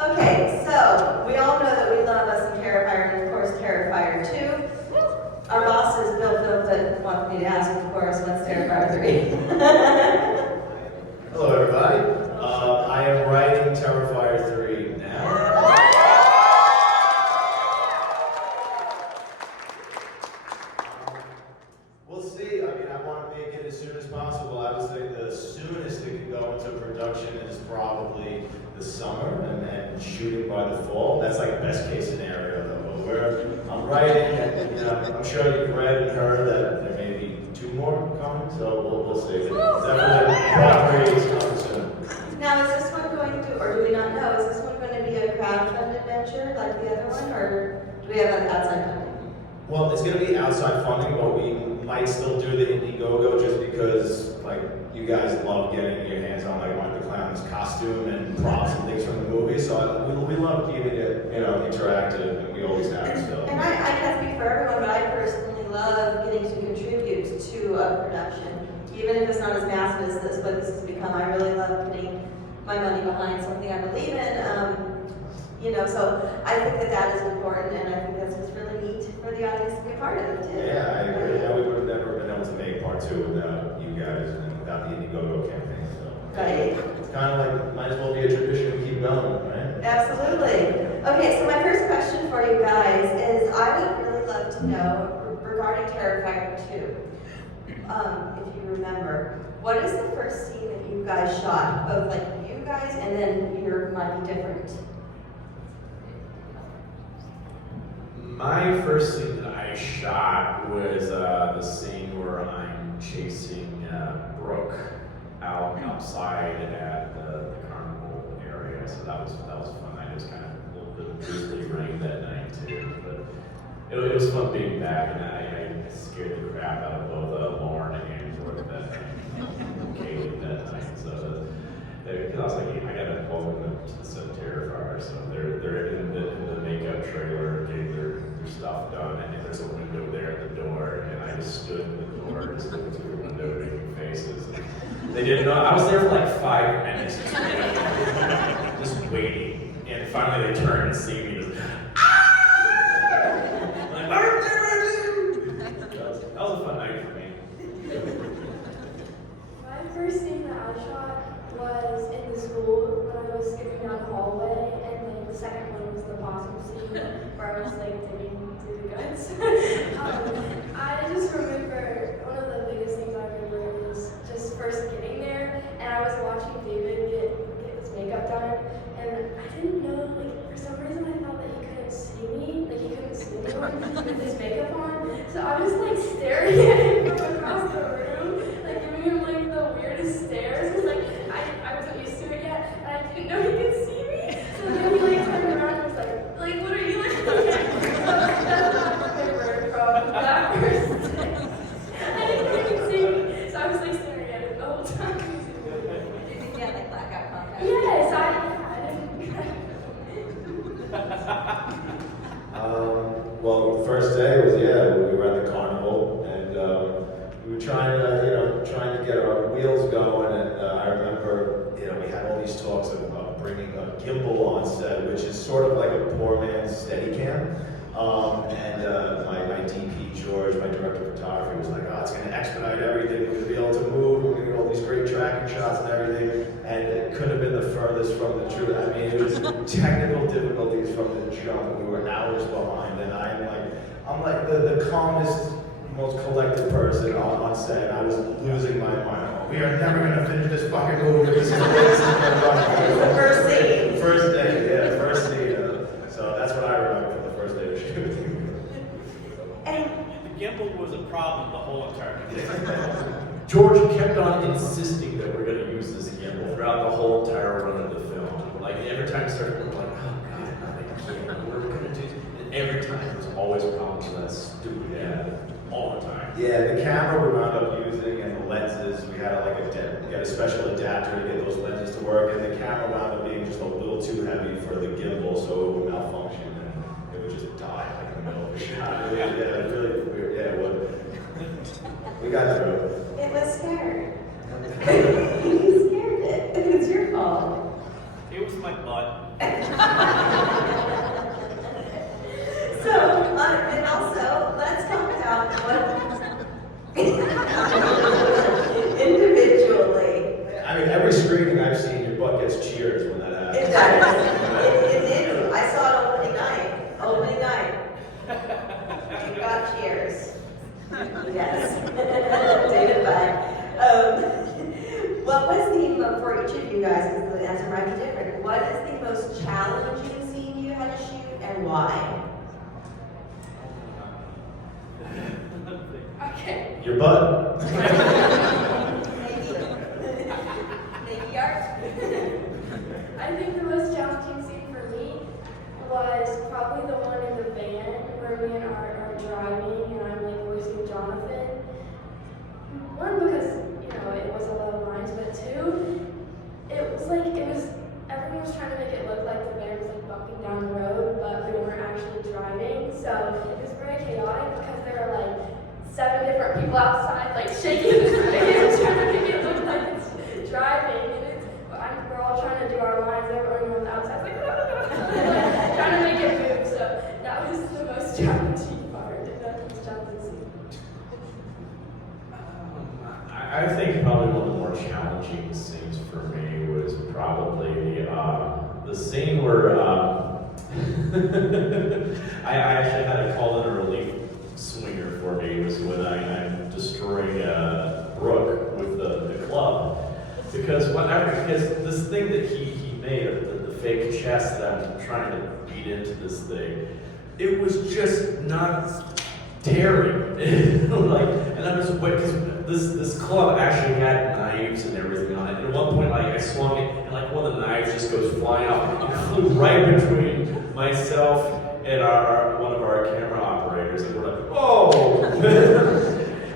Okay, so we all know that we love us some Terrifier, and of course Terrifier 2. Our boss is Bill Philpott wants me to ask, of course, what's Terrifier 3? Hello, everybody. I am writing Terrifier 3 now. We'll see. I mean, I want to make it as soon as possible. I would say the soonest it can go into production is probably the summer, and then shooting by the fall. That's like best case scenario, though. But I'm writing, and I'm sure you've read and heard that there may be 2 more coming, so we'll see. Definitely, is coming soon. Now, is this one going to, or do we not know, is this one going to be a crowdfunded venture like the other one, or do we have an outside funding? Well, it's going to be outside funding, but we might still do the Indiegogo just because, like, you guys love getting your hands on, like, Mike the Clown's costume and props and things from the movie. So we love keeping it, interactive, and we always have. So. And I can't speak for everyone, but I personally love getting to contribute to a production, even if it's not as massive as this, what this has become. I really love putting my money behind something I believe in. So I think that is important, and I think that's just really neat for the audience to be a part of it too. Yeah, I agree. Yeah, we would have never been able to make part 2 without you guys and without the Indiegogo campaign. So Right. It's kind of like, might as well be a tradition and keep going, right? Absolutely. Okay, so my first question for you guys is, I would really love to know, regarding Terrifier 2, if you remember, what is the first scene that you guys shot, both like you guys and then your might be different? My first scene that I shot was the scene where I'm chasing Brooke outside at the carnival area. So that was fun. I just kind of a little bit of drizzly rain that night too, but it was fun being back, and I scared the crap out of both Lauren and Jordan that night, Kaylee that night. So because I was like, I gotta welcome them to the set of Terrifier. So they're in the makeup trailer getting their stuff done, and there's a window there at the door, and I just stood in the door, just looking through the window, making faces. They didn't know. I was there for like 5 minutes, just waiting, and finally they turned and see me. Just, I'm like, that was a fun night for me. My first scene that I shot was in the school when I was skipping down the hallway, and then the second one was the possum scene where I was like digging through the guts. I just remember one of the biggest things I remember is just first getting there, and I was watching David get his makeup done, and I didn't know, like, for some reason I thought that he couldn't see me, like he couldn't see me with his makeup on, so I was like staring at him from across the room, like giving him like the weirdest stares, because like I wasn't used to it yet, and I didn't know he could see me, so then he like turned around and was like what are you looking at? So that's what I remember from that first day. I didn't know he could see me, so I was like staring at him the whole time. Do you think you had like blackout contact? Yes, I didn't. Well, the first day was, we were at the carnival, and we were trying to get our wheels going, and I remember, we had all these talks of bringing a gimbal on set, which is sort of like a poor man's Steadicam. And my DP, George, my director of photography, was like, oh, it's going to expedite everything. We're going to be able to move. We're going to get all these great tracking shots and everything. And it couldn't have been the furthest from the truth. I mean, it was technical difficulties from the jump. We were hours behind. And I'm like the calmest, most collected person on set. I was losing my mind. We are never going to finish this fucking movie. This is the First scene. First day, first scene. So that's what I remember from the first day of shooting. And The gimbal was a problem the whole entire day. George kept on insisting that we're going to use this gimbal throughout the whole entire run of the film. Like every time I started, we're like, oh god, no, they can't. We're going to do this. And every time there was always problems with that stupid all the time. Yeah, the camera we wound up using and the lenses, we had a special adapter to get those lenses to work, and the camera wound up being just a little too heavy for the gimbal, so it would malfunction and it would just die like in the middle of the shot. Really weird. Yeah, it would. We got through it. it was scared. You scared it. It's your fault. It was my butt. So, and also, let's talk about what individually. I mean, every screening I've seen, your butt gets cheers when that happens. It does. It did. I saw it opening night. Opening night. You got cheers. Yes. David Bye. What was the, for each of you guys, because the answer might be different, what is the most challenging scene you had to shoot and why? Okay. Your butt. Maybe art? I think the most challenging scene for me was probably the one in the van where me and Art are driving and I'm like voicing Jonathan. One, because, you know, it was a lot of lines, but two, everyone was trying to make it look like the van was like bumping down the road, but we weren't actually driving. So it was very chaotic because there were like 7 different people outside like shaking the van trying to make it look like it's driving. And we're all trying to do our lines, everyone on the outside like, trying to make it move. So that was the most challenging part. That was challenging. I think probably one of the more challenging scenes for me was probably the scene where I actually had to call in a relief swinger for me. Was when I'm destroying Brooke with the club. Because this thing that he made, the fake chest that I'm trying to beat into this thing, it was just not tearing. Like, and I'm just wait, because this club actually had knives and everything on it. And at one point, like I swung it, and like one of the knives just goes flying off. It flew right between myself and one of our camera operators, and we're like, oh!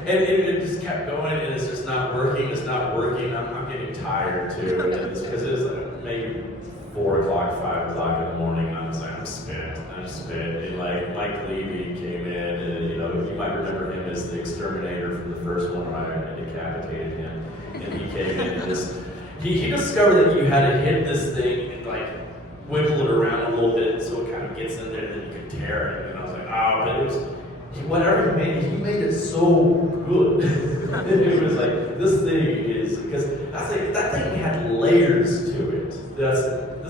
And it just kept going, and it's just not working. It's not working. I'm getting tired too, and it's because it's maybe 4 o'clock, 5 o'clock in the morning, and I'm spent. And like Mike Levy came in, and you might remember him as the exterminator from the first one where I decapitated him. And he came in and he discovered that you had to hit this thing and like wiggle it around a little bit so it kind of gets in there and then you can tear it. And I was like, oh, but it was whatever he made it so good. It was like, this thing is, because that thing had layers to it. This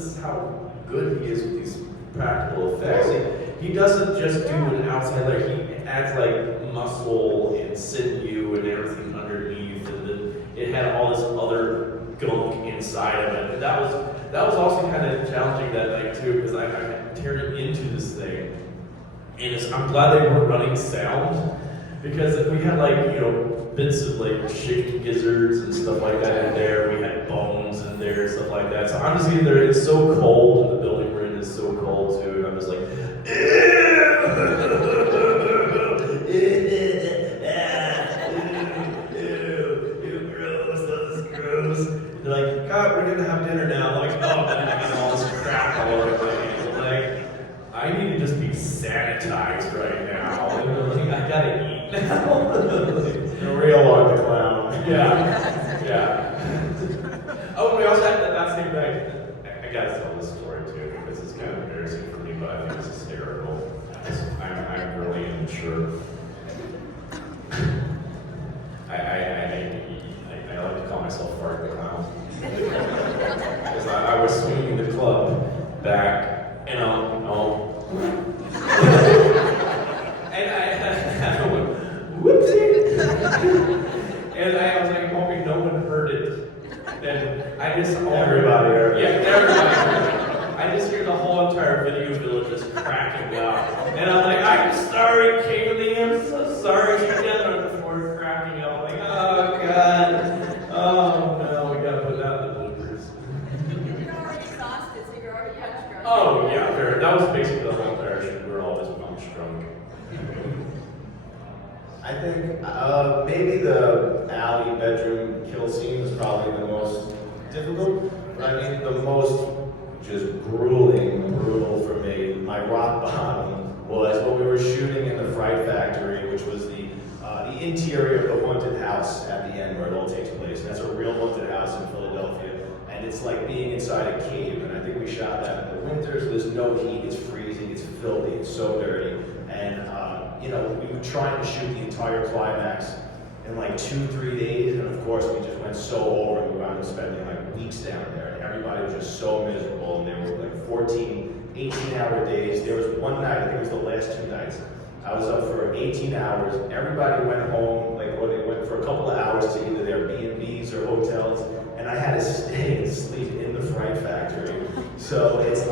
is how good he is with these practical effects. He doesn't just do an outside layer, he adds like muscle and sinew and everything underneath, and then it had all this other gunk inside of it. And that was also kind of challenging that night too, because I had teared into this thing. And I'm glad they weren't running sound, because we had bits of like chicken gizzards and stuff like that in there. We had bones in there and stuff like that. So I'm just sitting there, it's so cold, and the building we're in is so cold too, and I'm just like, gross. They're like, God, we're gonna have dinner now. I'm like, oh, then I got all this crap all over my hands. I'm like, I need to just be sanitized right now. Like, I gotta eat now. The real Art the Clown. Yeah. Oh, we also had that same night. I gotta tell this story too, because it's kind of embarrassing for me, but I think it's hysterical. I'm really immature. I like to call myself Art the Clown. Because I was swinging the club back, and and I went, whoopsie! And I was like hoping no one heard it. And I just Everybody heard it. Yeah, everybody heard it. I just hear the whole entire video village just cracking up. And I'm like, I'm sorry, Kaylee, I'm so sorry. Together on the floor cracking up. I'm like, oh God. Oh no, we gotta put that in the bloopers. You're already exhausted, so you're already punch drunk. Oh yeah, fair. That was basically the whole entire shoot. We were all just punch drunk. I think maybe the alley bedroom kill scene was probably the most difficult. But I mean, the most just brutal for me. My rock bottom was what we were shooting in the Fright Factory, which was the interior of the haunted house at the end where it all takes place. And that's a real haunted house in Philadelphia. And and it's like being inside a cave. And I think we shot that in the winter, so there's no heat, it's freezing, it's filthy, it's so dirty. And you know, we were trying to shoot the entire climax in like 2-3 days, and of course we just went so over, and we wound up spending like weeks down there, and everybody was just so miserable, and there were like 18-hour days. There was one night, I think it was the last 2 nights, I was up for 18 hours, everybody went home, like, or they went for a couple of hours to either their B&Bs or hotels, and I had to stay and sleep in the Fright Factory. So it's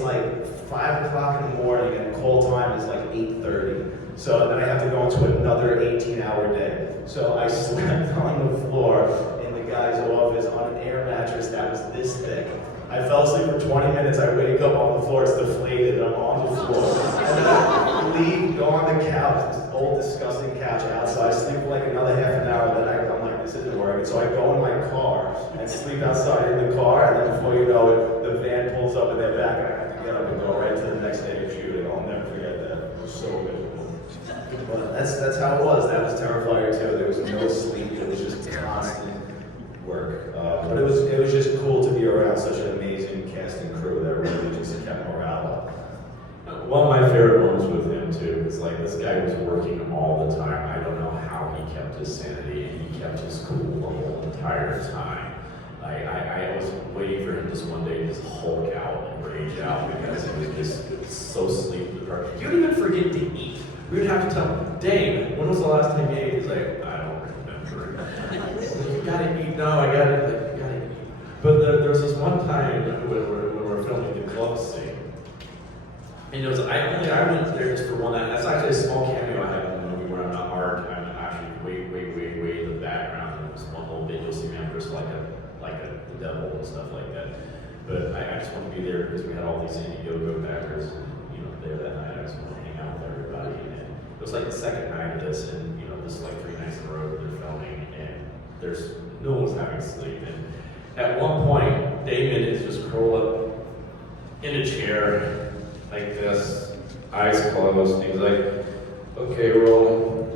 like 5 o'clock in the morning, and call time is like 8:30. So then I have to go into another 18-hour day. So I slept on the floor in the guy's office on an air mattress that was this thick. I fell asleep for 20 minutes, I wake up on the floor, it's deflated, I'm on the floor. And then I leave, go on the couch, this old disgusting couch outside, sleep for like another half an hour, then I'm like, this isn't working. So I go in my car and sleep outside in the car, and then before you know it, the van pulls up in their back, and I have to get up and go right to the next day of shooting. I'll never forget that. It was so miserable. But that's how it was. That was Terrifier 2. There was no sleep. It was just constant work. But it was just cool to be around such an amazing cast and crew that really just kept morale up. One of my favorite moments with him too is like this guy was working all the time. I don't know how he kept his sanity and he kept his cool the whole entire time. I was waiting for him just one day to just hulk out and rage out because he was just so sleep deprived. He would even forget to eat. We would have to tell him, Dave, when was the last time you ate? He's like, I don't remember. You gotta eat. No, I gotta eat. But there was this one time when we were filming the club scene. And I went there just for one night. That's actually a small cameo I have in the movie where I'm not hard. I'm actually way in the background. And there's one little bit you'll see me. I'm just like the devil and stuff like that. But I just want to be there because we had all these Indiegogo backers, and there that night. I just want to hang out with everybody. And it was like the second night of this, and this is like 3 nights in a row they're filming, and no one's having sleep. And at one point, Damien is just curled up in a chair like this, eyes closed, and he's like, okay, roll.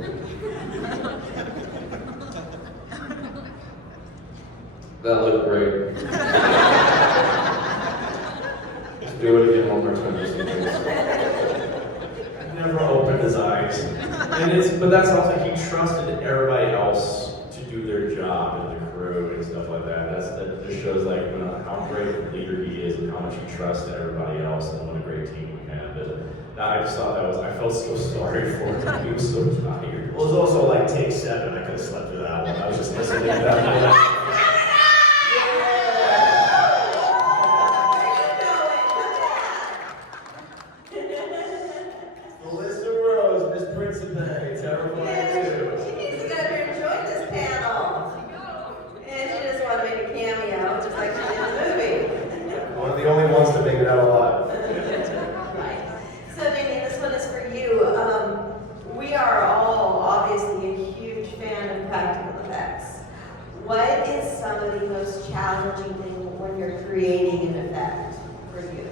That looked great. Just do it again one more time or something. Never opened his eyes. But that's also, he trusted everybody else to do their job and the crew and stuff like that. That just shows like how great a leader he is and how much he trusts everybody else and what a great team we have. But I just thought I felt so sorry for him. He was so tired. Well, it was also like take 7. I could have slept through that one. I was just listening to that. What is some of the most challenging thing when you're creating an effect for you?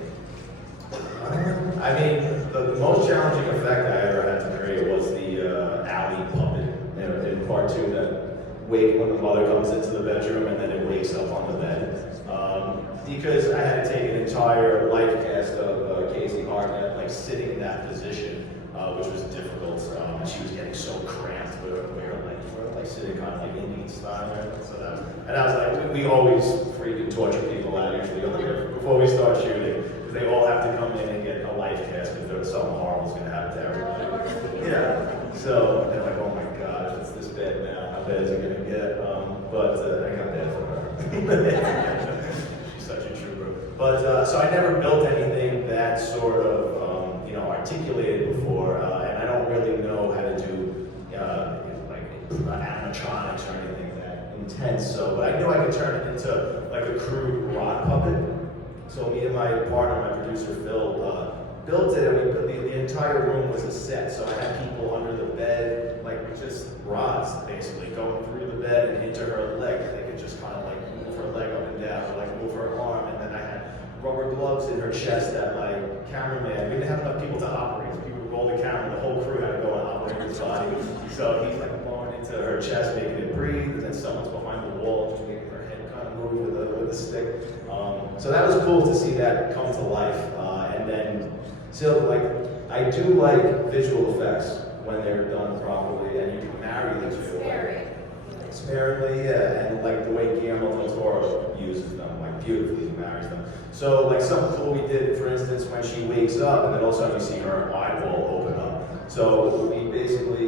I mean, the most challenging effect I ever had to create was the alley puppet. In part 2, that wake when the mother comes into the bedroom and then it wakes up on the bed. Because I had to take an entire life cast of Casey Hartnett, like sitting in that position, which was difficult. And she was getting so cramped. We were like sitting kind of like Indian style there. So I was like, we always freaking torture people out usually before we start shooting. They all have to come in and get a life cast if there's something horrible's going to happen to everybody. Yeah. So they're like, oh my gosh, it's this bad now. How bad is it going to get? But I got bad for her. She's such a trooper. But so I never built anything that sort of articulated before, and I don't really know how to do like animatronics or anything that intense. So, but I knew I could turn it into like a crude rock puppet. So me and my partner, my producer Phil, built it, and we put the entire room was a set. So I had people under the bed, like just rods basically going through the bed and into her leg. They could just kind of like move her leg up and down, or like move her arm, and then I had rubber gloves in her chest that my cameraman, we didn't have enough people to operate. So people would roll the camera, the whole crew had to go and operate his body. So he's like blowing into her chest, making it breathe, and then someone's behind the wall, just making her head kind of move with with the stick. So that was cool to see that come to life. And then, so like, I do like visual effects when they're done properly, and you can marry the two. Sparingly, yeah, and like the way Guillermo del Toro uses them, like beautifully he marries them. So like something cool we did, for instance, when she wakes up, and then all of a sudden you see her eyeball open up. So we basically,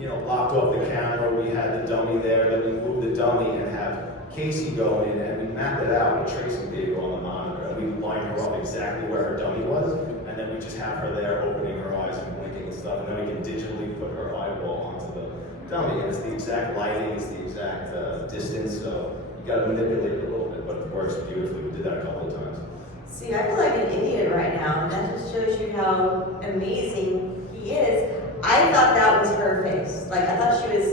you know, locked off the camera, we had the dummy there, then we moved the dummy and have Casey go in, and we mapped it out with a tracing vehicle on the monitor, and we lined her up exactly where her dummy was, and then we just have her there opening her eyes and blinking and stuff, and then we can digitally put her eyeball onto the dummy, and it's the exact lighting, it's the exact distance, so you gotta manipulate it a little bit, but it works beautifully. We did that a couple of times. See, I feel like an idiot right now, and that just shows you how amazing he is. I thought that was her face. Like, I thought she was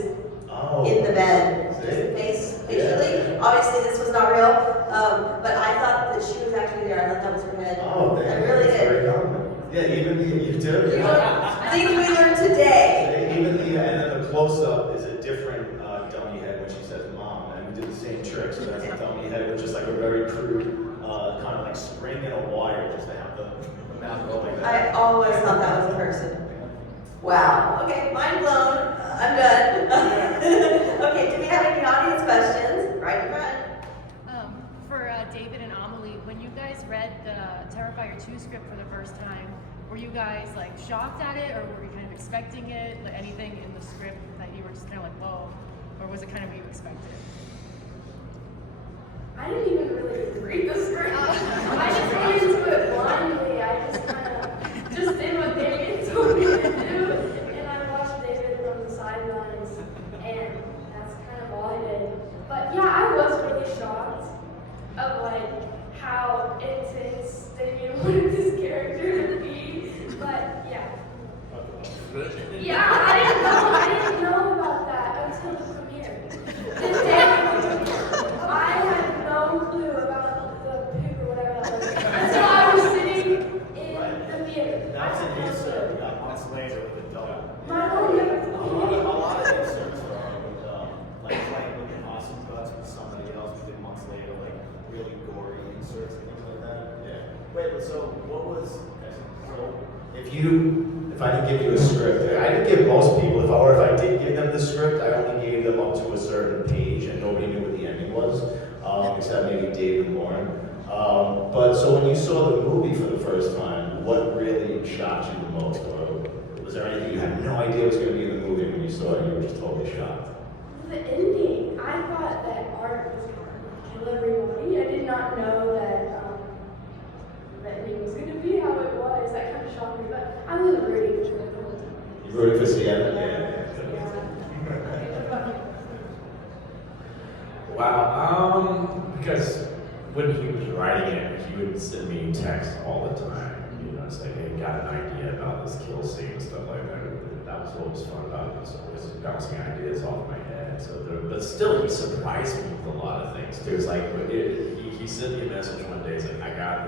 in the bed. Just facially. Yeah. Obviously, this was not real, but I thought that she was actually there. I thought that was her head. Oh, I really did. Very common. Yeah, even you too. Things we learned today. Even and then the close-up is a different dummy head when she says "mom," and we did the same trick. So that's a dummy head with just like a very crude kind of like spring and a wire, just to have the mouth go like that. I always thought that was a person. Wow. Okay, mind blown. I'm done. Okay, do we have any audience questions? Right in front. For David and Amelie, when you guys read the Terrifier 2 script for the first time, were you guys like shocked at it, or were you kind of expecting it? Like anything in the script that you were just kind of like, whoa, or was it kind of what you expected? I didn't even really read the script. I just went into it blindly. I just kind of did what Damien told me to do, and I watched David from the sidelines, and that's kind of all I did. But yeah, I was really shocked of like how intense Damien wanted this character to be. But yeah. Yeah, I didn't know about that until the premiere. The day I had no clue about the pig or whatever that was until I was sitting in the theater. That's an insert we got months later with the dog. My A lot of inserts are with, like playing with awesome cuts with somebody else. We did months later, like really gory inserts and things like that. Yeah. Wait, but so what was? So If I didn't give you a script, I didn't give most people, if I did give them the script, I only gave them up to a certain page, and nobody knew what the ending was, except maybe Dave and Lauren. But so when you saw the movie for the first time, what really shocked you the most? Or was there anything you had no idea was going to be in the movie when you saw it, and you were just totally shocked? The ending. I thought that Art was going to kill everybody. I did not know that the ending was going to be how it was. That kind of shocked me, but I was rooting for it the whole time. You rooted for Sienna? Yeah. Wow. Because when he was writing it, he would send me texts all the time. You know, say, "Hey, got an idea about this kill scene and stuff like that." That was what was fun about it. It was always bouncing ideas off my head. So, but still, he surprised me with a lot of things too. It's like he sent me a message one day saying, "I got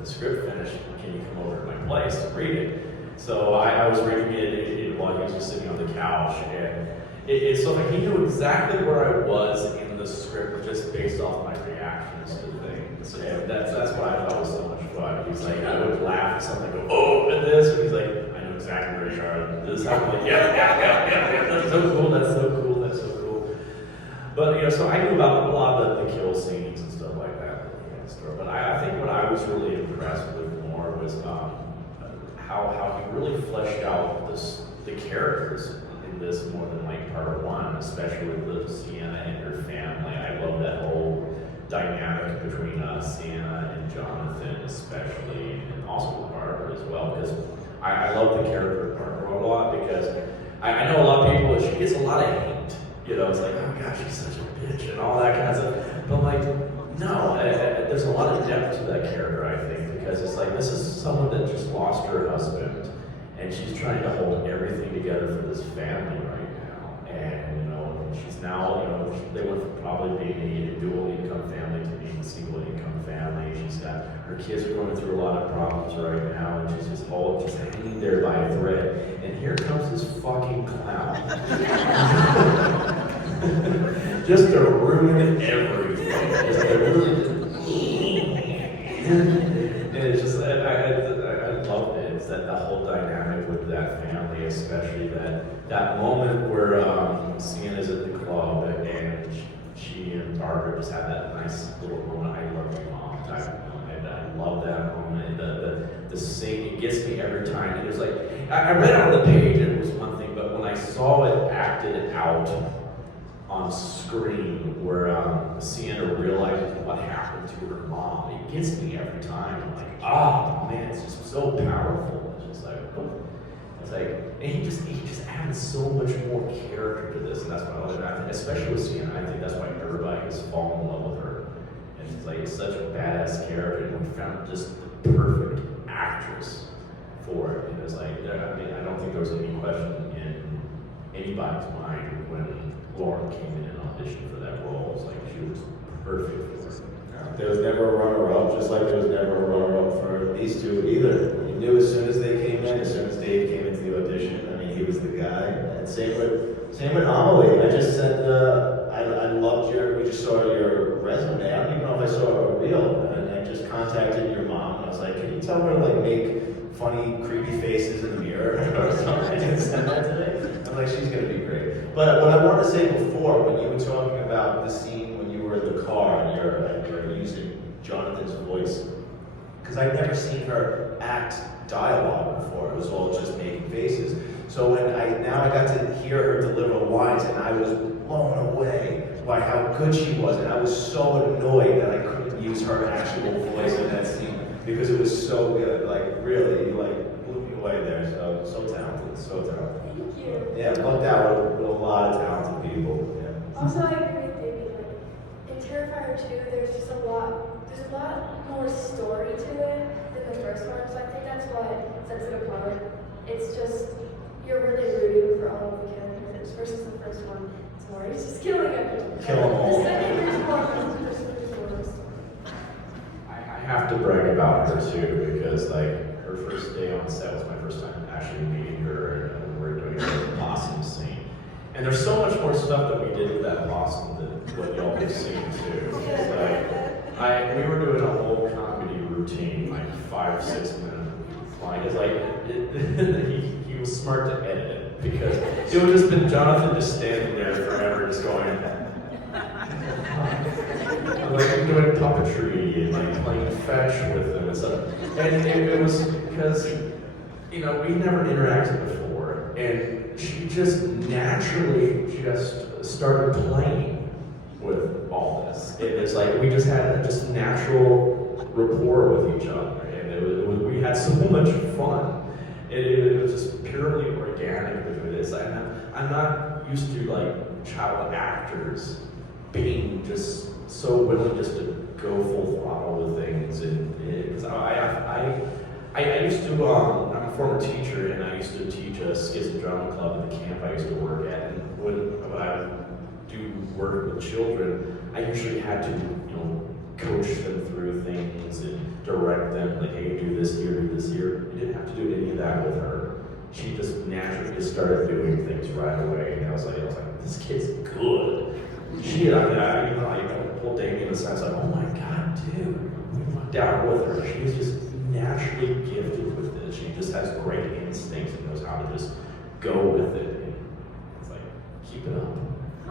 the script finished. Can you come over to my place to read it?" So I was reading it while he was just sitting on the couch, and it's so like he knew exactly where I was in the script just based off my reactions to things. And that's what I thought was so much fun. He's like, I would laugh at something, go, "Oh," and this, and he's like, "I know exactly where you are." This, I'm like, yeah, that's so cool, that's so cool, that's so cool. But you know, so I knew about a lot of the kill scenes and stuff like that in the story. But I think what I was really impressed with more was how he really fleshed out the characters in this more than like part one, especially with Sienna and her family. I love that whole dynamic between Sienna and Jonathan, especially, and also with Barbara as well, because I love the character of Barbara a lot, because I know a lot of people, she gets a lot of hate. You know, it's like, "Oh gosh, she's such a bitch," and all that kind of stuff. But like, no, there's a lot of depth to that character, I think, because it's like, this is someone that just lost her husband, and she's trying to hold everything together for this family right now. And, you know, she's now, you know, they went from probably being a dual income family to being a single income family. She's got, her kids are going through a lot of problems right now, and she's just hanging there by a thread. And here comes this fucking clown. Just to ruin everything. Just to really that whole dynamic with that family, especially that moment where Sienna's at the club and she and Barbara just have that nice little moment, I love you, Mom type of moment. I love that moment. The scene, it gets me every time. It was like, I read it on the page and it was one thing, but when I saw it acted out on screen where Sienna realizes what happened to her mom, it gets me every time. I'm like, oh man, it's just so powerful. It's just like, oh. It's like, and he just added so much more character to this, and that's what I love about it, especially with Sienna. I think that's why everybody has fallen in love with her. And it's like, it's such a badass character, and we found just the perfect actress for it. And it's like, I mean, I don't think there was any question in anybody's mind when Lauren came in and auditioned for that role. It's like, she was perfect for it. There was never a runner-up, just like there was never a runner-up for these two either. You knew as soon as they came in, as soon as Dave came into the audition, I mean, he was the guy. And same with Amelie. I just said, I loved we just saw your resume. I don't even know if I saw a reel. And I just contacted your mom, and I was like, can you tell her to like make funny, creepy faces in the mirror or something? I didn't send that today. I'm like, she's gonna be great. But what I wanted to say before, when you were talking about the scene when you were in the car and you're using Jonathan's voice, because I've never seen her act dialogue before. It was all just making faces. So when I got to hear her deliver lines, and I was blown away by how good she was, and I was so annoyed that I couldn't use her actual voice in that scene because it was so good. Like really, you like blew me away there. So talented, so talented. Thank you. Yeah, lucked out with a lot of talented people. Yeah. Also, I agree with David. Like in Terrifier 2, there's a lot more story to it than the first one. So I think that's what sets it apart. It's just you're really rooting for all of the characters versus the first one. It's more he's just killing everyone. Kill them all. The second there's more story. I have to brag about her too, because like her first day on set was my first time actually meeting her, and we were doing the possum scene. And there's so much more stuff that we did with that possum than what y'all have seen too. It's like, we were doing a whole comedy routine, like 5-6 minute line. It's like he was smart to edit it, because it would just been Jonathan just standing there forever, just going. Like doing puppetry and like playing fetch with them and stuff. And it was because, you know, we never interacted before, and she just naturally just started playing with all this. It was like we just had just natural rapport with each other, and we had so much fun. It was just purely organic with this. I'm not used to like child actors being just so willing just to go full throttle with things, and because I used to I'm a former teacher, and I used to teach a skits and drama club at the camp I used to work at, and when I would do work with children, I usually had to coach them through things and direct them, like, hey, do this here, do this here. You didn't have to do any of that with her. She just naturally just started doing things right away, and I was like, this kid's good. I pulled Damien aside. I was like, oh my God, dude, we lucked out with her. She's just naturally gifted with this. She just has great instincts and knows how to just go with it. And it's like, keep it up.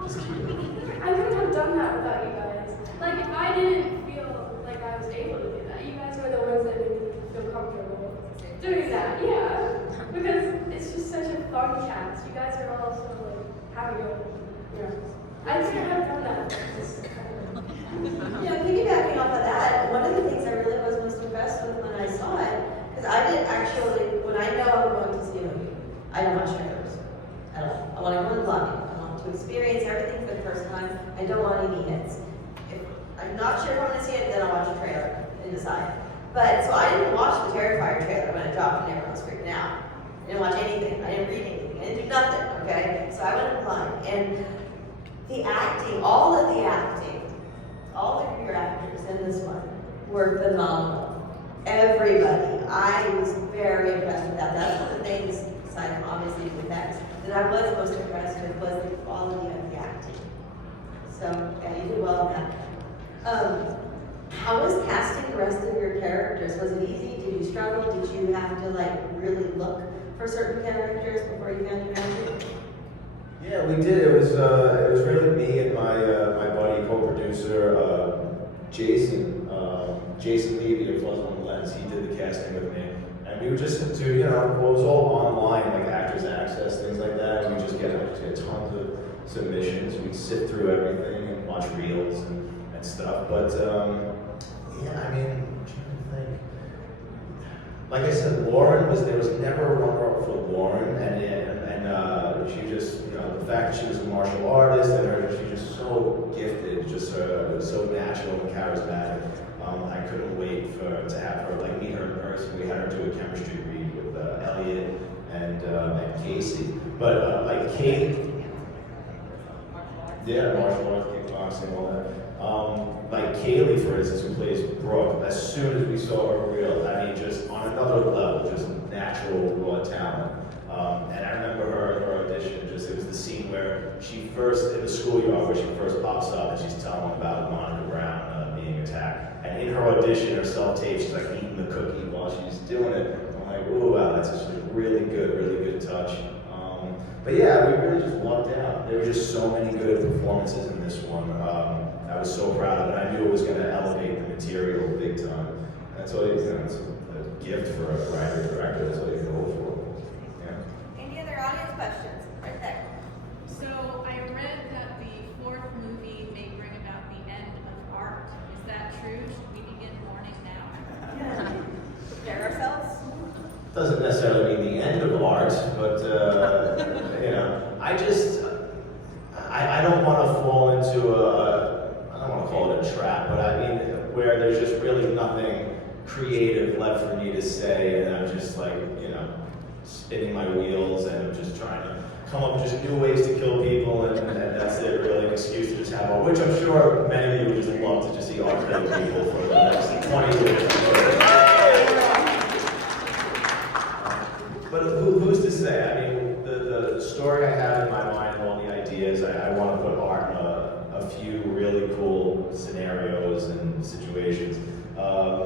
Just keep it up. I wouldn't have done that without you guys. Like, if I didn't feel like I was able to do that, you guys were the ones that made me feel comfortable doing that. Yeah. Because it's just such a fun cast. You guys are all so, like, happy going. Yeah. I couldn't have done that. Yeah, piggybacking off of that, one of the things I really was most impressed with when I saw it, because I didn't actually, when I know I'm going to see a movie, I don't watch trailers at all. I want to go in blind. I want to experience everything for the first time. I don't want any hits. If I'm not sure if I'm going to see it, then I'll watch a trailer and decide. But, so I didn't watch the Terrifier trailer when it dropped and everyone was freaking out. I didn't watch anything. I didn't read anything. I didn't do nothing, okay? So I went in blind. And the acting, all of the acting, all the career actors in this one were phenomenal. Everybody. I was very impressed with that. That's one of the things, aside from obviously the effects, that I was most impressed with was the quality of the acting. So, yeah, you did well on that. How was casting the rest of your characters? Was it easy? Did you struggle? Did you have to like really look for certain characters before you found your magic? Yeah, we did. It was really me and my buddy co-producer Jason Levy of Plus One Lens. He did the casting with me, and we would just do well, it was all online, like Actors Access, things like that. And we just get tons of submissions. We'd sift through everything and watch reels and stuff. But yeah, I mean, I'm trying to think. Like I said, there was never a runner-up for Lauren, and she just, the fact that she was a martial artist and she's just so gifted, just so natural and charismatic. I couldn't wait to have her, meet her in person. We had her do a chemistry read with Elliot and Casey. But Kate, yeah, martial arts, kickboxing, all that. Like Kaylee, for instance, who plays Brooke, as soon as we saw her reel, I mean, just on another level, just natural raw talent. And I remember her audition, it was the scene where she first, in the schoolyard, where she first pops up and she's telling about Monica Brown being attacked. And in her audition, her self-tape, she's like eating the cookie while she's doing it. I'm like, ooh, wow, that's just a really good touch. But yeah, we really just lucked out. There were just so many good performances in this one. I was so proud of it. I knew it was going to elevate the material big time. That's all it's a gift for a writer, director. That's all you can hope for. Yeah. Any other audience questions? Right there. So I read that the fourth movie may bring about the end of art. Is that true? Should we begin mourning now? Prepare ourselves. Doesn't necessarily mean the end of art, but I don't want to fall into I don't want to call it a trap, but I mean where there's just really nothing creative left for me to say, and I'm just spinning my wheels, and I'm just trying to come up with just new ways to kill people, and that's it, really, an excuse to just have art, which I'm sure many of you would just love to just see art kill people for the next 20 years. But who's to say? I mean, the story I have in my mind and all the ideas, I want to put art in a few really cool scenarios and situations.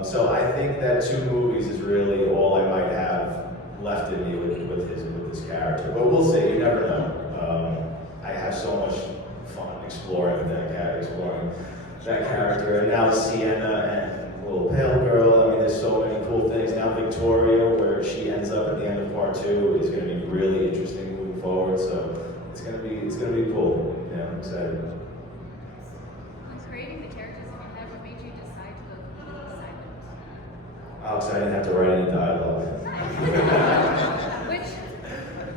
So I think that 2 movies is really all I might have left in me with his character. But we'll see. You never know. I have so much fun exploring that character, and now Sienna and Little Pale Girl. I mean, there's so many cool things. Now Victoria, where she ends up at the end of part 2, is going to be really interesting moving forward. So it's going to be cool. Yeah, I'm excited. When creating the characters in your head, what made you decide to go with silence? Alex, I didn't have to write any dialogue. Which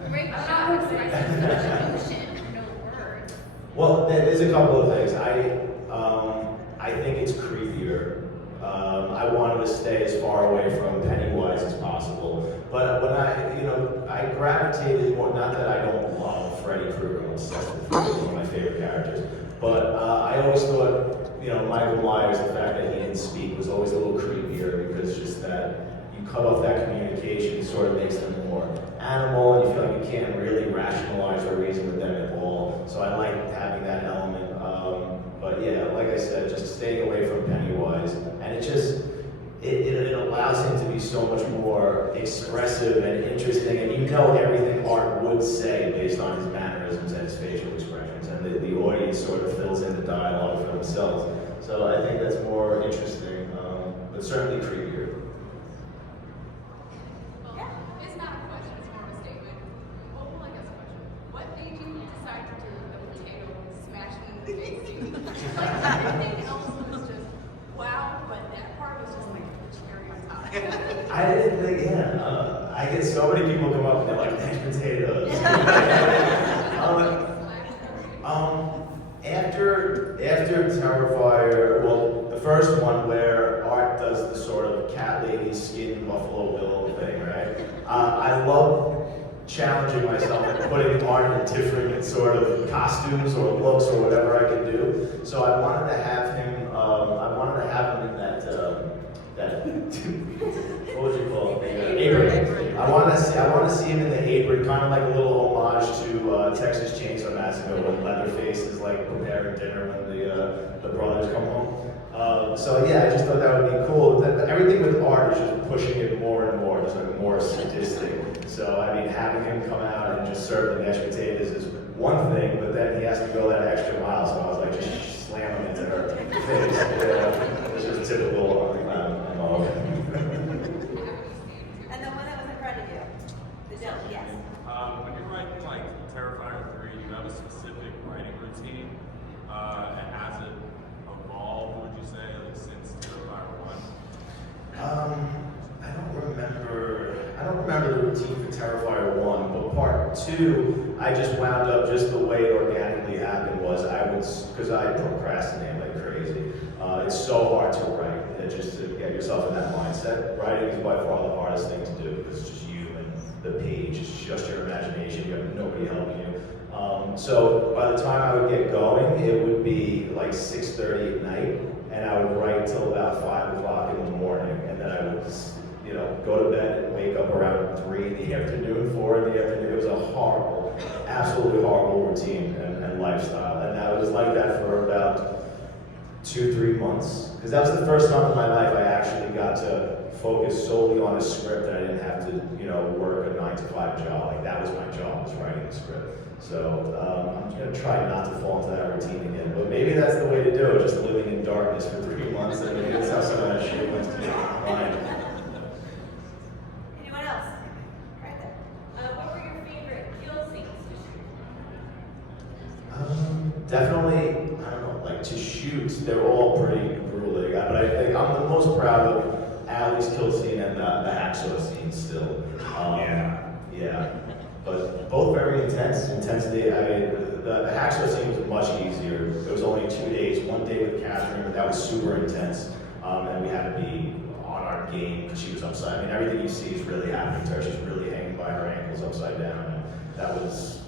great job, because I see so much emotion, no words. Well, there's a couple of things. I think it's creepier. I wanted to stay as far away from Pennywise as possible. But when I gravitated more, not that I don't love Freddy Krueger, I'm obsessed with Freddy, one of my favorite characters. But I always thought, Michael Myers, the fact that he didn't speak was always a little creepier, because just that you cut off that communication sort of makes them more animal, and you feel like you can't really rationalize or reason with them at all. So I like having that element. But yeah, like I said, just staying away from Pennywise, and it allows him to be so much more expressive and interesting, and everything art would say based on his mannerisms and his facial expressions, and the audience sort of fills in the dialogue for themselves. So I think that's more interesting, but certainly creepier. Well, it's not a question, it's more of a statement. Well, I guess a question. What made you decide to do the potato smashing in the face scene? Everything else was just wow, but that part was just like the cherry on top. I didn't think, I get so many people come up and they're like, mashed potatoes. After Terrifier, well, the first one where Art does the sort of cat lady skin Buffalo Bill thing, right? I love challenging myself and putting Art in different sort of costumes or looks or whatever I can do. So I wanted to have him, in that what would you call it? Apron. I want to want to see him in the apron, kind of like a little homage to Texas Chainsaw Massacre when Leatherface is like preparing dinner when the brothers come home. So yeah, I just thought that would be cool. Everything with art is just pushing it more and more, just like more sadistic. So I mean, having him come out and just serve the mashed potatoes is one thing, but then he has to go that extra mile. So I was like, just slam him into her face. It's just typical on the clown. And the one that was in front of you, the jump, yes. When you're writing like Terrifier 3, do you have a specific writing routine? And has it evolved, would you say, like since Terrifier 1? I don't remember the routine for Terrifier 1, but part 2, I just wound up just the way it organically happened was because I procrastinate like crazy. It's so hard to write, just to get yourself in that mindset. Writing is by far the hardest thing to do because it's just you and the page, it's just your imagination, you have nobody helping you. So by the time I would get going, it would be like 6:30 at night, and I would write till about 5 o'clock in the morning, and then I would go to bed and wake up around 3 in the afternoon, 4 in the afternoon. It was a horrible, absolutely horrible routine and lifestyle, and I was like that for about 2-3 months, because that was the first time in my life I actually got to focus solely on a script, and I didn't have to, work a 9-to-5 job. Like that was my job, was writing the script. So I'm gonna try not to fall into that routine again. But maybe that's the way to do it, just living in darkness for 3 months, and maybe that's how some of that shit went to your mind. Anyone else? Right there. What were your favorite kill scenes to shoot? Definitely, I don't know, like to shoot, they're all pretty grueling. But I think I'm the most proud of Allie's kill scene and the hacksaw scene still. Yeah. But both very intense. Intensity, I mean, the hacksaw scene was much easier. It was only 2 days, 1 day with Catherine, but that was super intense. And we had to be on our game because she was upside. I mean, everything you see is really happening to her. She's really hanging by her ankles upside down. And that was,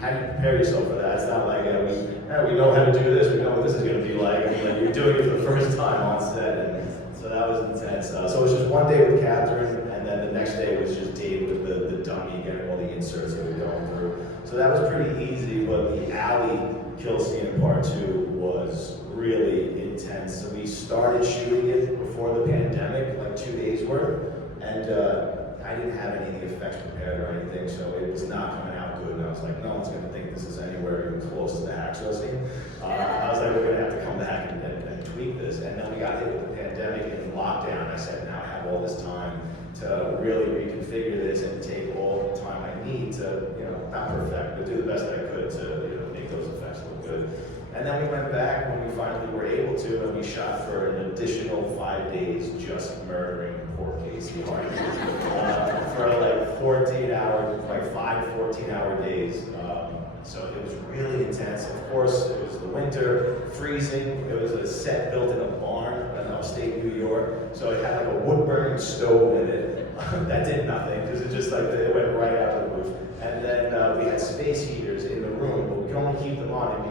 how do you prepare yourself for that? It's not like, we know how to do this, we know what this is going to be like. I mean, like, you're doing it for the first time on set. And so that was intense. So it was just 1 day with Catherine, and then the next day was just Dave with the dummy, getting all the inserts that we're going through. So that was pretty easy, but the alley kill scene in part 2 was really intense. So we started shooting it before the pandemic, like 2 days worth, and I didn't have any of the effects prepared or anything, so it was not coming out good. And I was like, no one's gonna think this is anywhere even close to the hacksaw scene. I was like, we're gonna have to come back and tweak this. And then we got hit with the pandemic and lockdown. I said, now I have all this time to really reconfigure this and take all the time I need to, not perfect, but do the best I could to, make those effects look good. And then we went back when we finally were able to, and we shot for an additional 5 days just murdering poor Casey Hardy for like 5 to 14-hour days. So it was really intense. Of course, it was the winter, freezing. It was a set built in a barn in upstate New York. So it had like a wood-burning stove in it that did nothing because it went right out of the roof. And then we had space heaters in the room, but we could only keep them on in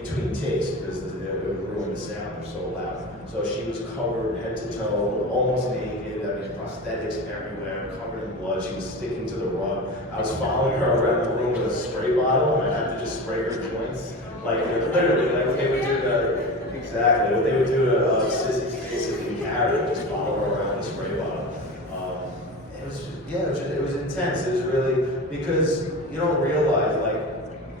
between takes because it would ruin the sound. They're so loud. So she was covered head to toe, almost naked. I mean, prosthetics everywhere, covered in blood. She was sticking to the rug. I was following her around the room with a spray bottle, and I had to just spray her joints. Like literally, like what they would do exactly what they would do to Sissy's basically carry her, just follow her around with a spray bottle. It was intense. It was really because you don't realize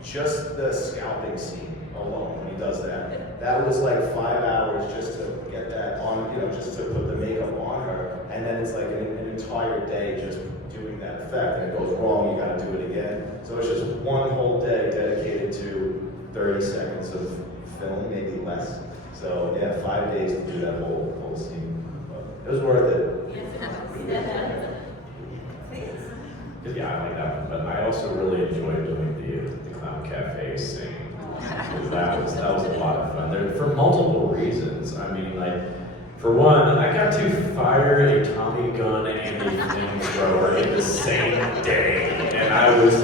just the scalping scene alone when he does that. That was like 5 hours just to get that on, just to put the makeup on her, and then it's like an entire day just doing that effect. And it goes wrong, you got to do it again. So it's just one whole day dedicated to 30 seconds of film, maybe less. So yeah, 5 days to do that whole scene. But it was worth it. Yeah, I like that one, but I also really enjoyed doing the Clown Cafe scene. That was a lot of fun. For multiple reasons. I mean, for one, I got to fire a Tommy gun and a flamethrower in the same day, and I was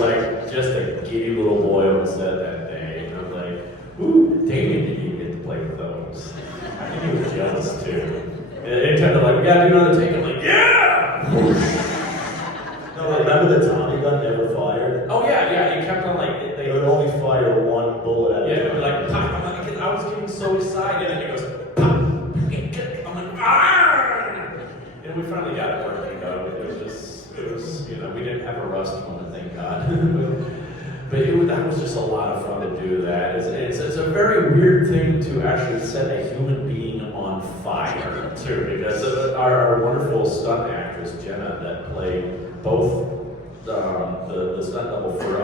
just a giddy little boy on set that day, and I'm like, ooh, Damien didn't even get to play with those. I think he was jealous too. And anytime they're like, we gotta do another take, I'm like, yeah! No, remember the Tommy gun never fired? Oh yeah, it kept on like, They would only fire one bullet at a yeah, it time. would be like, pop. I'm like, I was getting so excited, and it goes, pop. I'm like, ah! And we finally got it working, it was, we didn't have a rust moment, thank God. But that was just a lot of fun to do that. It's a very weird thing to actually set a human being on fire, too, because our wonderful stunt actress, Jenna, that played both the stunt double for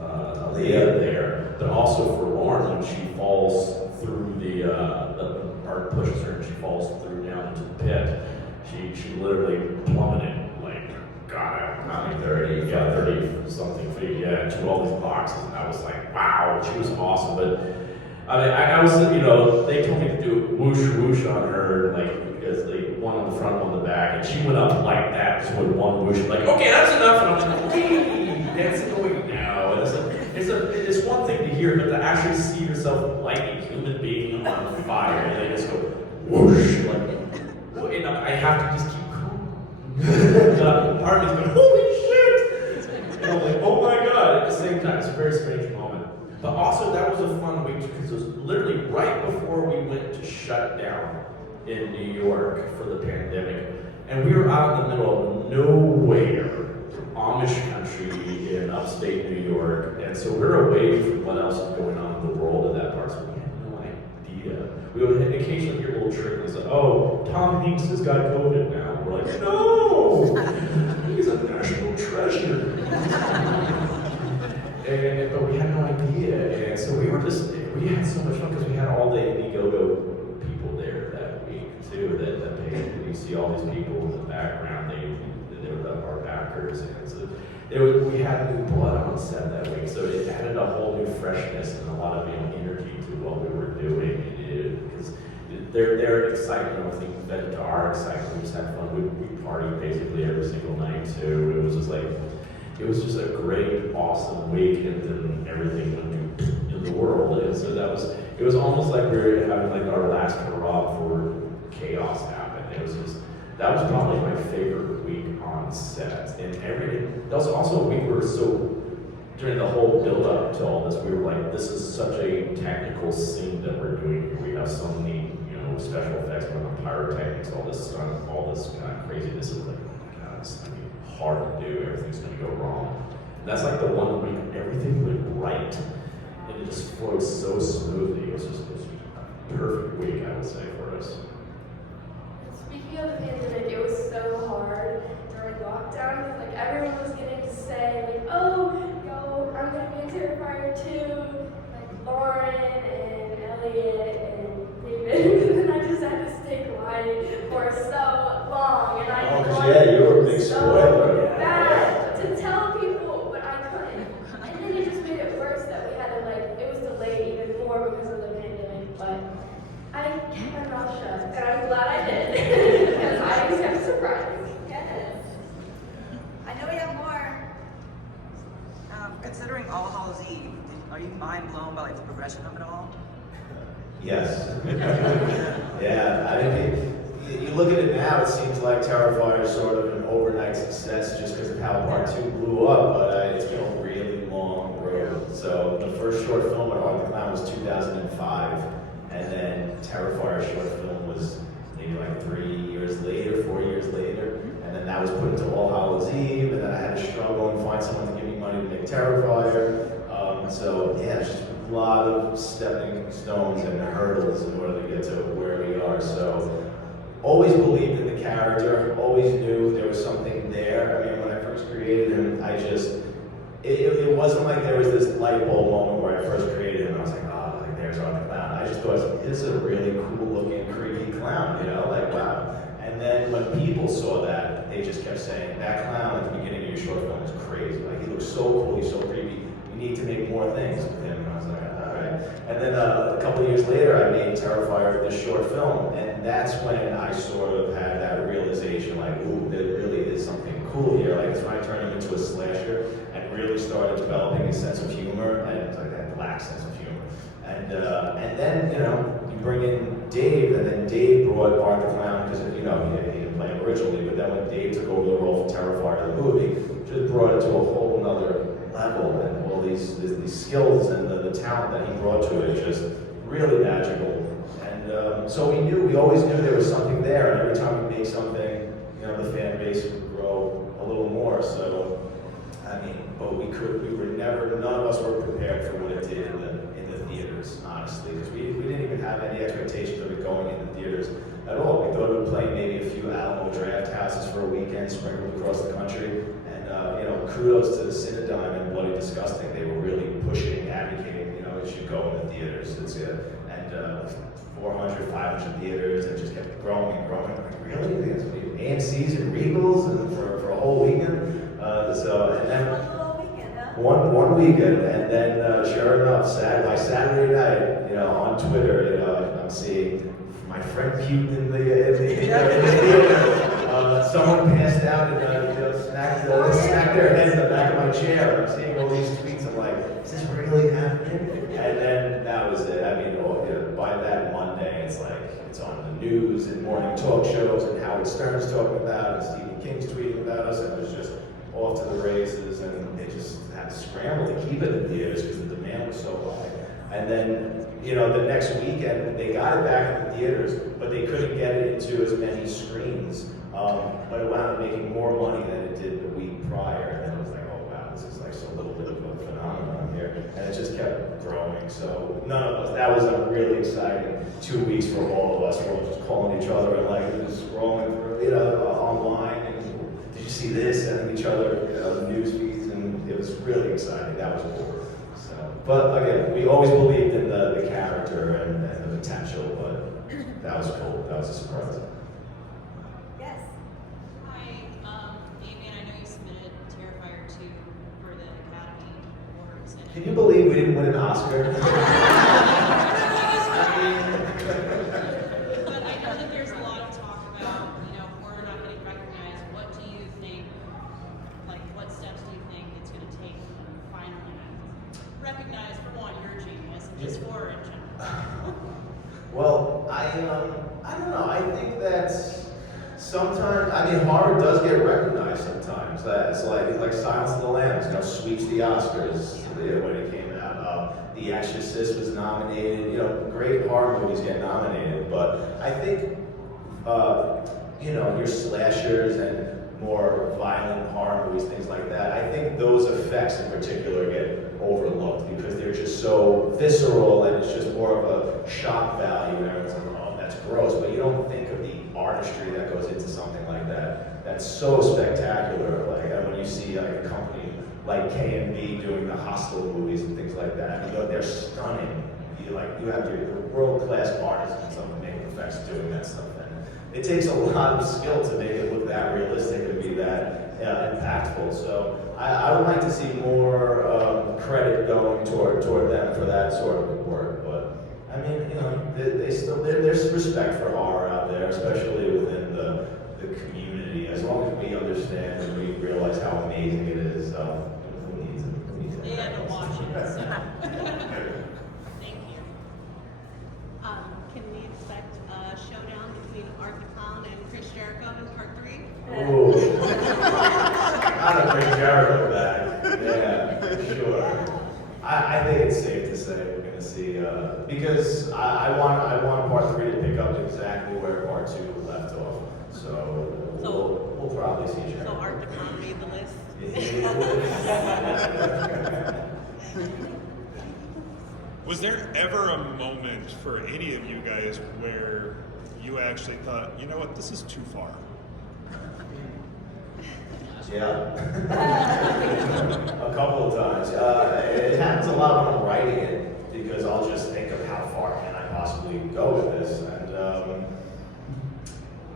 Aaliyah there, but also for Lauren when she falls through the art pushes her and she falls through down into the pit. She literally plummeted, like, God, how many 30 something feet, yeah, into all these boxes, and I was like, wow, she was awesome. But I was, they told me to do whoosh whoosh on her, like, because they one on the front, one on the back, and she went up like that, just with one whoosh, like, okay, that's enough, and I'm like, okay, that's going now. And it's one thing to hear, but to actually see yourself like a human being on fire, and they just go whoosh, like, and I have to just keep cool. Part of me's going, holy shit! And I'm like, oh my God, at the same time. It's a very strange moment. But also, that was a fun week because it was literally right before we went to shut down in New York for the pandemic. And we were out in the middle of nowhere, Amish country in upstate New York. And so we're away from what else is going on in the world in that part. So we had no idea. We would occasionally hear little trickles of, oh, Tom Hanks has got COVID now. We're like, no! He's a national treasure. But we had no idea. And so we had so much fun because we had all the Indiegogo people there that week too. That page, you see all these people in the background, they were our backers. And so we had new blood on set that week. So it added a whole new freshness and a lot of energy to what we were doing. Because their excitement, I think, fed to our excitement. We just had fun. We partied basically every single night too. It was just a great, awesome week, and then everything went in the world. And so it was almost like we were having like our last hurrah before chaos happened. That was probably my favorite week on set. And that was also a week where during the whole build up to all this, we were like, this is such a technical scene that we're doing here. We have so many, special effects, pyrotechnics, all this kind of craziness. Is like, oh my God, it's gonna be hard to do. Everything's gonna go wrong. And that's like the one week everything went right, and it just flowed so smoothly. It was a perfect week, I would say, for us. Speaking of the pandemic, it was so hard during lockdown because like everyone was getting to say like, oh, yo, I'm gonna be in Terrifier 2, like Lauren and Elliot and David, and then I just had to stay quiet for so long, and I you were a big so spoiler. bad to tell people, but I couldn't. And then it just made it worse that we had to it was delayed even more because of the pandemic, but I kept my mouth shut, and I'm glad I did, because I kept surprised. Yes. I know we have more. Considering All Hallows Eve, are you mind blown by the progression of it all? Yes. Yeah, I mean, you look at it now, it seems like Terrifier is sort of an overnight success just because of how part 2 blew up, but it's been a really long road. So the first short film with Art the Clown was 2005, and then Terrifier short film was maybe like 4 years later, and then that was put into All Hallows Eve, and then I had to struggle and find someone to give me money to make Terrifier. So yeah, it's just a lot of stepping stones and hurdles in order to get to where we are. So always believed in the character, always knew there was something there. I mean, when I first created him, it wasn't like there was this light bulb moment where I first created him and I was like, oh, like there's Art the Clown. I just thought, this is a really cool looking, creepy clown, like wow. And then when people saw that, they just kept saying, that clown at the beginning of your short film is crazy. Like, he looks so cool, he's so creepy. You need to make more things with him. And I was like, all right. And then a couple of years later, I made Terrifier, this short film. And that's when I sort of had that realization, like, ooh, there really is something cool here. Like, it's when I turned him into a slasher and really started developing a sense of humor, and like that black sense of humor. And then, you bring in Dave, and then Dave brought Art the Clown, because, he didn't play him originally, but then when Dave took over the role for Terrifier, the movie, just brought it to a whole nother level, and all these skills and the talent that he brought to it, just really magical. And so we always knew there was something there, and every time we made something, you know, the fan base would grow a little more. So, I mean, but we were never, none of us were prepared for what it did in the theaters, honestly, because we didn't even have any expectations of it going into theaters at all. We thought it would play maybe a few Alamo draft houses for a weekend, sprinkled across the country. And you know, kudos to the Cinedigm and Bloody Disgusting. They were really pushing, advocating, you know, it should go in the theaters. It's and 400, 500 theaters, and just kept growing and growing. I'm like, really? There's AMC's and Regals and for a whole weekend? And then one weekend, and then sure enough, by Saturday night, you know, on Twitter, you know, I'm seeing my friend puked in the theater. Someone passed out and you know, smacked their head in the back of my chair. I'm seeing all these tweets. I'm like, is this really happening? And then that was it. I mean, by that Monday, it's like it's on the news and morning talk shows, and Howard Stern's talking about it, and Stephen King's tweeting about us, and it was just off to the races, and they just had to scramble to keep it in theaters because the demand was so high. And then, you know, the next weekend, they got it back in the theaters, but they couldn't get it into as many screens. But it wound up making more money than it did the week prior. And it was like, oh wow, this is like so little bit of a phenomenon here. And it just kept growing. So none of us, that was a really exciting 2 weeks for all of us. We were just calling each other and like just scrolling through, you know, online. And did you see this? Sending each other, you know, news feeds, and it was really exciting. That was cool. So, but again, we always believed in the character and the potential, but that was cool. That was a surprise. Yes. Hi, Damien, I know you submitted Terrifier 2 for the Academy Awards. Can you believe we didn't win an Oscar? But I know that there's a lot of talk about, you know, horror not getting recognized. What do you think, like, what steps do you think it's going to take to finally recognize, for one, your genius, and just horror in general? Well, I don't know. I think that sometimes, I mean, horror does get recognized sometimes. It's like Silence of the Lambs, you know, sweeps the Oscars when it came out. The Exorcist was nominated. You know, great horror movies get nominated, but I think, you know, your slashers and more violent horror movies, things like that, I think those effects in particular get overlooked because they're just so visceral and it's just more of a shock value and everyone's like, oh, that's gross, but you don't think of the artistry that goes into something like that. That's so spectacular. Like when you see like a company like K&B doing the Hostel movies and things like that, I mean, they're stunning. You have your world-class artists and making effects doing that stuff. It takes a lot of skill to make it look that realistic and be that impactful. So I would like to see more credit going toward them for that sort of work. But I mean, you know, there's respect for horror out there, especially within the community. As long as we understand and we realize how amazing it is, who needs it? They had to watch it, so. Thank you. Can we expect a showdown between Art the Clown and Chris Jericho in part 3? Ooh. Gotta bring Jericho back. Yeah, sure. I think it's safe to say we're gonna see because I want part 3 to pick up exactly where part 2 left off. So we'll probably see Jericho. So Art the Clown made the list. Was there ever a moment for any of you guys where you actually thought, you know what, this is too far? Yeah. A couple of times. It happens a lot when I'm writing it because I'll just think of how far can I possibly go with this, and I'm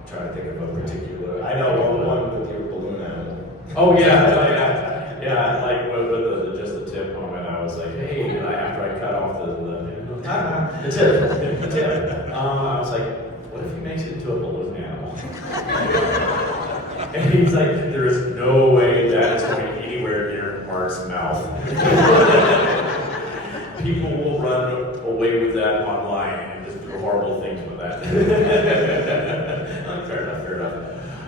trying to think of a particular. I know one with your balloon animal. Oh yeah, like with just the tip moment, I was like, hey, after I cut off the tip, I was like, what if he makes it into a balloon animal? And he's like, there is no way that is going anywhere near Mark's mouth. People will run away with that online and just do horrible things with that. Fair enough.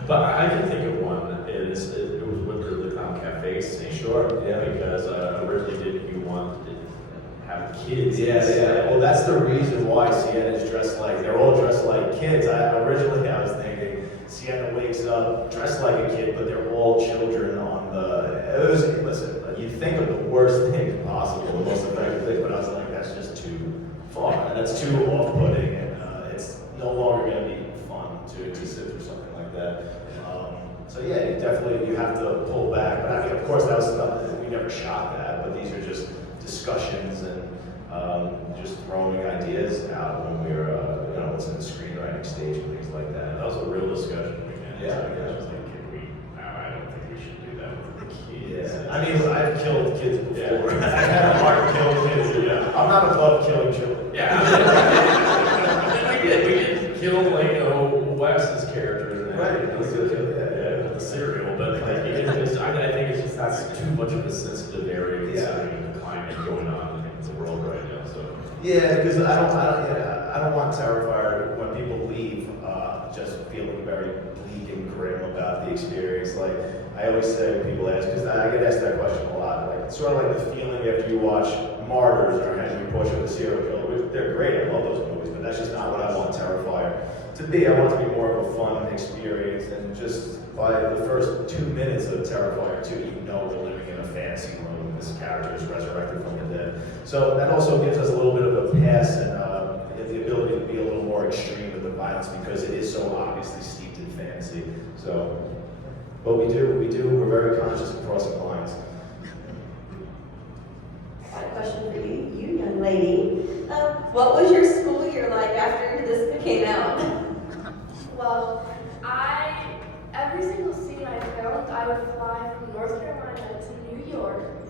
But I can think of one. It was with the Clown Cafe scene. Sure, yeah. Because originally didn't you want to have kids? Yeah. Well, that's the reason why Sienna's dressed like, they're all dressed like kids. Originally I was thinking Sienna wakes up dressed like a kid, but they're all children on listen, you think of the worst things possible, the most effective thing, but I was like, that's just too far, and that's too off-putting, and it's no longer going to be fun to sit through something like that. So yeah, you have to pull back, but I mean, of course, that was nothing, we never shot that, but these are just discussions and just throwing ideas out when we were, it's in the screenwriting stage and things like that. That was a real discussion. Yeah. I was like, I don't think we should do that with the kids. Yeah. I mean, I've killed kids before. I had a heart kill kids. Yeah. I'm not above killing children. Yeah. we did kill Wes's character. Right. With the cereal, but like, I think it's just that's too much of a sensitive area considering the climate going on in the world right now. So. Yeah, because I don't want Terrifier when people leave just feeling very bleak and grim about the experience. Like I always say when people ask, because I get asked that question a lot. Like sort of like the feeling after you watch Martyrs or Henry Portrait of the Serial Killer. They're great. I love those movies, but that's just not what I want Terrifier to be. I want it to be more of a fun experience, and just by the first 2 minutes of Terrifier 2, you know we're living in a fantasy room. This character is resurrected from the dead. So that also gives us a little bit of a pass and the ability to be a little more extreme with the violence because it is so obviously steeped in fantasy. So, but we're very conscious of crossing lines. I got a question for you young lady. What was your school year like after this came out? Well, every single scene I filmed, I would fly from North Carolina to New York,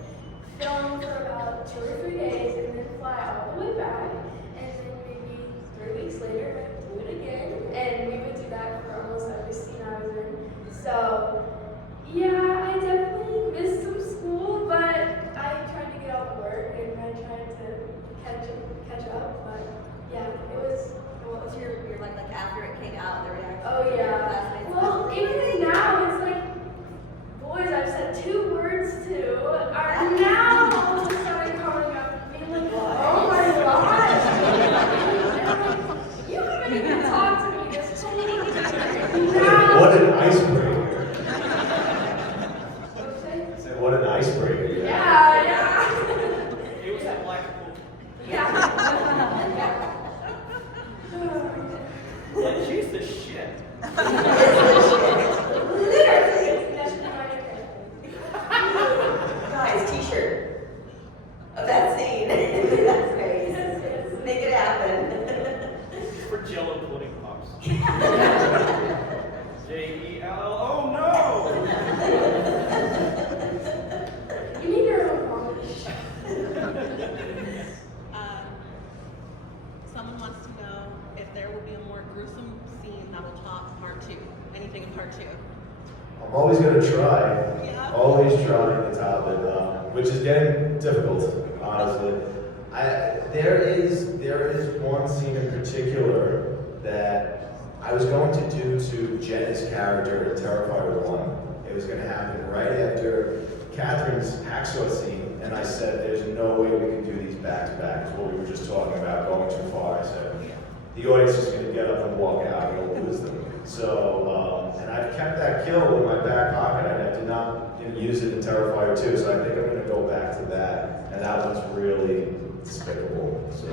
film for about 2 or 3 days, and then fly all the way back. And then maybe 3 weeks later, I'd do it again. And we would do that for almost every scene I was in. So, yeah, I definitely missed some school, but I tried to get off work and I tried to catch up. But yeah, it was. What was your like after it came out, the reaction? Oh yeah. Well, even now it's like boys I've said 2 words to are now all of a sudden coming up and being like, oh my gosh. You haven't even talked to me this whole time. Now. What an icebreaker. What'd you say? I said, what an icebreaker. Yeah. It was that black hole. Yeah. Like, she's the shit. Literally. Guys, t-shirt of that scene. That's great. Make it happen. For Jello pudding pops. J-E-L-L. Oh no! You need your own comedy. Someone wants to know if there will be a more gruesome scene that will top part 2. Anything in part 2? I'm always going to try. Yeah. Always trying to top it, which is getting difficult, honestly. There is one scene in particular that I was going to do to Jenna's character in Terrifier 1. It was going to happen right after Catherine's hacksaw scene, and I said, there's no way we can do these back to back. It's what we were just talking about, going too far. I said, the audience is going to get up and walk out, and we'll lose them. So, and I've kept that kill in my back pocket. I didn't use it in Terrifier 2, so I think I'm going to go back to that. And that one's really despicable. So,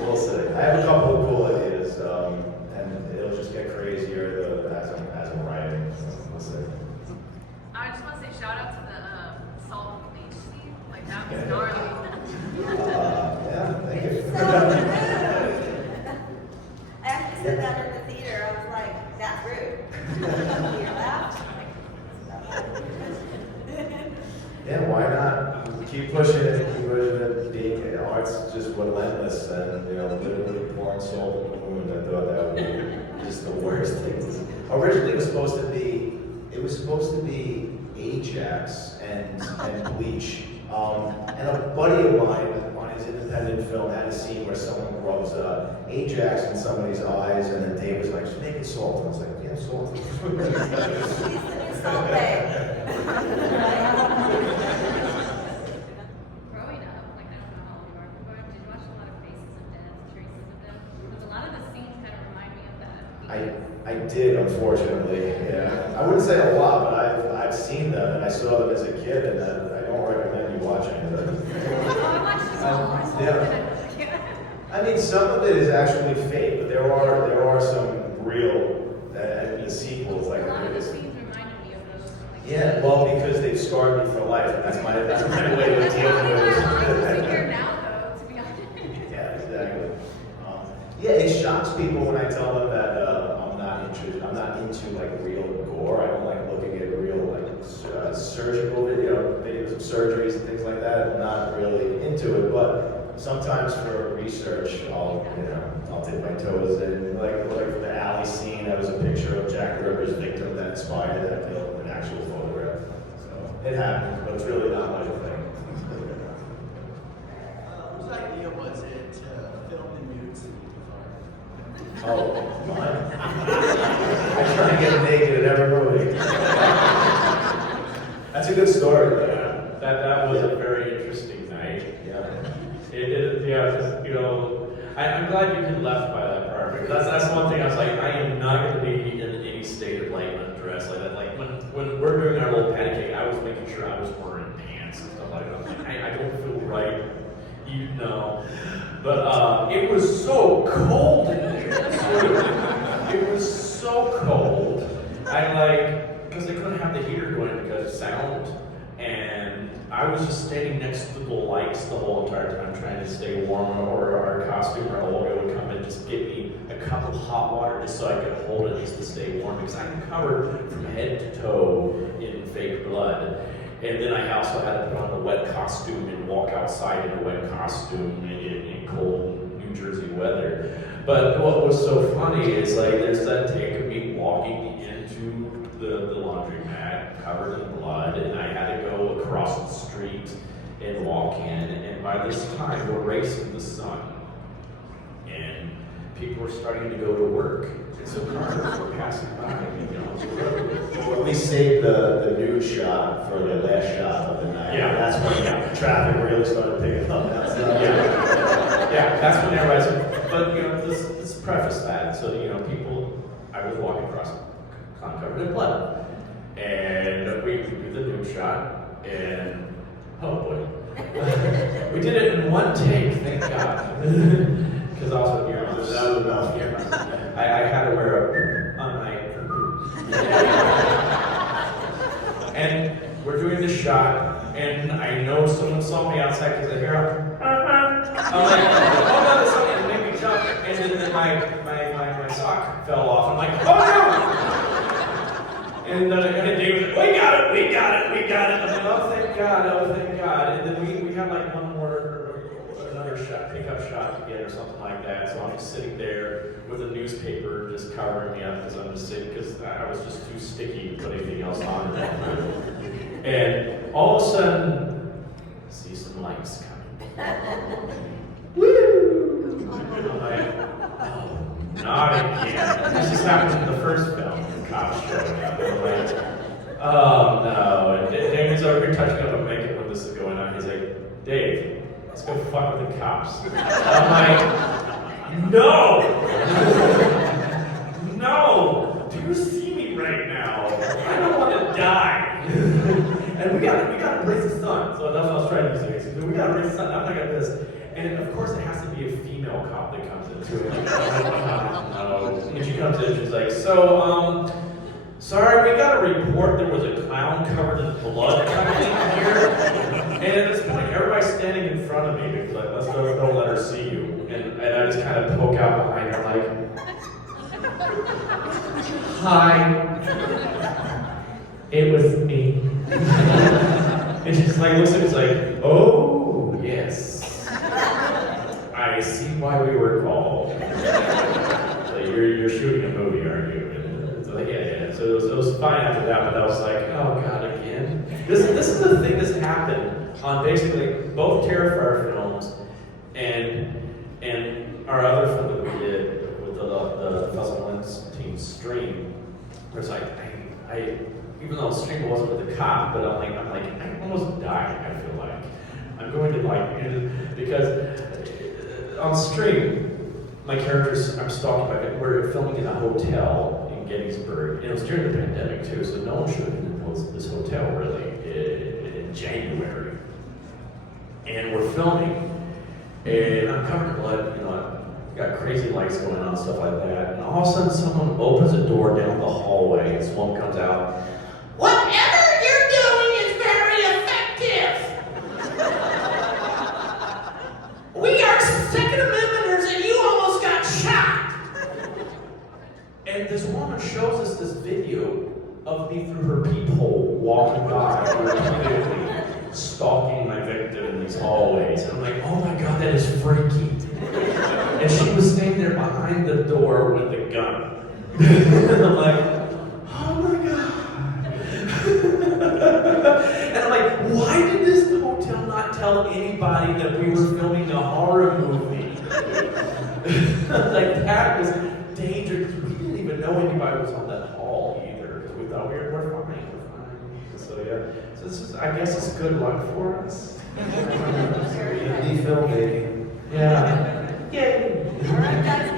we'll see. I have a couple of cool ideas, and it'll just get crazier as I'm writing. So we'll see. I just want to say shout out to the salt on the beach scene. Like that was gnarly. Yeah, thank you. I actually said that in the theater. I was like, that's rude. You hear that? Yeah, why not? Keep pushing it, Being art's just relentless, and literally pouring salt in the wound. I thought that would be just the worst thing. Originally, it was supposed to be Ajax and Bleach. And a buddy of mine is independent independent film had a scene where someone rubs Ajax in somebody's eyes, and then Dave was like, just make it salt. And I was like, yeah, salt. He's the new Salt Bae. Growing up, like I don't know how old you are, but growing up, did you watch a lot of Faces of Death, Traces of Death? Because a lot of the scenes kind of remind me of that. I did, unfortunately. Yeah, I wouldn't say a lot, but I've seen them, and I saw them as a kid, and I don't recommend you watching them. I watched them all. I saw Yeah. them. I mean, some of it is actually fake, but there are some real in the sequels. Like A lot of the scenes reminded me of those. Like, yeah, well, because they've scarred me for life, and that's my way to deal with I'm it. here now, though, to be honest. Yeah, exactly. Yeah, it shocks people when I tell them that I'm not into like real gore. I don't like looking at real like surgical videos of surgeries and things like that. I'm not really into it, but sometimes for research, I'll dip my toes in. Like for the alley scene, that was a picture of Jack the Ripper's victim that inspired that film, an actual photograph. So it happens, but it's really not my thing. Whose idea was it to film the nude scene? Oh, mine. I try to get naked in every movie. That's a good story, though. Yeah, that was a very interesting night. Yeah. I'm glad you could left by that part, because that's one thing I was like, I am not going to be in any state of like undress like that. Like when we're doing our little pancake, I was making sure I was wearing pants and stuff like that. I was like, I don't feel right, you know. But it was so cold in there. It was so cold. Because they couldn't have the heater going because of sound. And I was just standing next to the lights the whole entire time trying to stay warm, or our costumer Olga would come and just give me a cup of hot water just so I could hold it just to stay warm, because I'm covered from head to toe in fake blood. And then I also had to put on a wet costume and walk outside in a wet costume in cold New Jersey weather. But what was so funny is like there's that take of me walking into the laundromat covered in blood, and I had to go across the street and walk in, and by this time we're racing the sun, and people were starting to go to work, and so cars were passing by, Well, we saved the nude shot for the last shot of the night. Yeah. That's when traffic really started picking up. Yeah, that's when everybody's, but let's preface that, so I was walking across covered in blood. And we did the nude shot, and oh boy. We did it in one take, thank God. Because also, that was enough. I had to wear a night. And we're doing the shot, and I know someone saw me outside because I hear I'm like, oh no, there's something that made me jump. And then my sock fell off. I'm like, oh no! And then Dave was like, we got it. I'm like, oh thank God. And then we had like another shot, pickup shot to get or something like that. So I'm just sitting there with a newspaper just covering me up because I was just too sticky to put anything else on. And all of a sudden, I see some lights coming. Woo! And I'm like, oh, not again. This just happened in the first film. Cops showing up. And I'm like, oh no. And Damien's over here touching up a makeup when this is going on. He's like, Dave, let's go fuck with the cops. I'm like, no! No! Do you see me right now? I don't want to die. And we gotta raise the sun. So that's what I was trying to say. We gotta raise the sun. I'm not gonna do this. And of course it has to be a female cop that comes into it. No. And she comes in, she's like, so, sorry, we got a report there was a clown covered in blood coming in here. And at this point, everybody's standing in front of me because like, let's don't let her see you. And I just kind of poke out behind her like, hi, it was me. And she's like, looks at me, it's like, oh, yes. I see why we were called. So you're shooting a movie, aren't you? And it's like, yeah. So it was fine after that, but I was like, oh God, again? This is the thing that's happened on basically both Terrifier films And our other film that we did with the Festival Lens team, Stream, was like, I even though Stream wasn't with the cop, but I'm like, I almost died, I feel like. I'm going to like, because on Stream, my characters, I'm stalking we're filming in a hotel in Gettysburg, and it was during the pandemic too, so no one should have been in this hotel really in January. And we're filming, and I'm covered in blood, you know, I've got crazy lights going on, stuff like that. And all of a sudden, someone opens a door down the hallway, and this woman comes out. Whatever you're doing is very effective. We are Second Amendmenters, and you almost got shot. And this woman shows us this video of me through her peephole walking by, repeatedly stalking my victim in these hallways. And I'm like, oh my God, that is freaky. And she was standing there behind the door with the gun. And I'm like, oh my God. And I'm like, why did this hotel not tell anybody that we were filming a horror movie? Like, that was dangerous. We didn't even know anybody was on that hall either, because we thought we're fine. So yeah, so this is, I guess it's good luck for us. Indie filmmaking. Yeah. Yay. All right, guys.